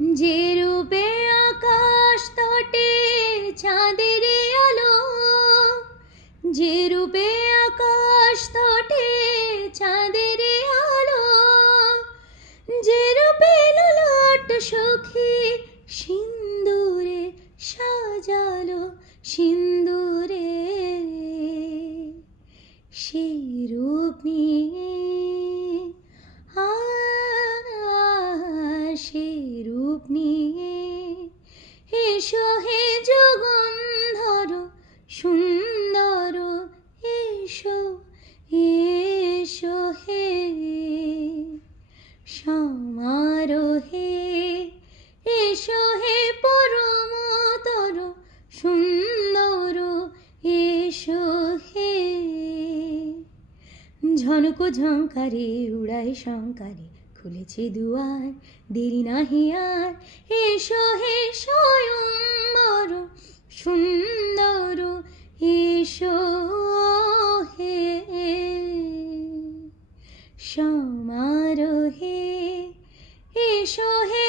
যে রূপে আকাশ তটে চাঁদের আলো, যে রূপে আকাশ তটে চাঁদের আলো, যে রূপে ললাট সখী সিন্দুরে সাজালো, সিন্দুরে সেই রূপ নিয়ে সেই রূপ নিয়ে এসো হে যুগন্ধর সুন্দর, এসো এসো হে সমারোহে, এসো হে পরমতর সুন্দর, এসো হে। ঝনক ঝঙ্কারে উড়ায় শঙ্কারে খুলেছে দুয়ার, দেরি নাহি আর, এসো হে স্বয়ম্বর সুন্দর, এসো হে সমারোহে, এসো হে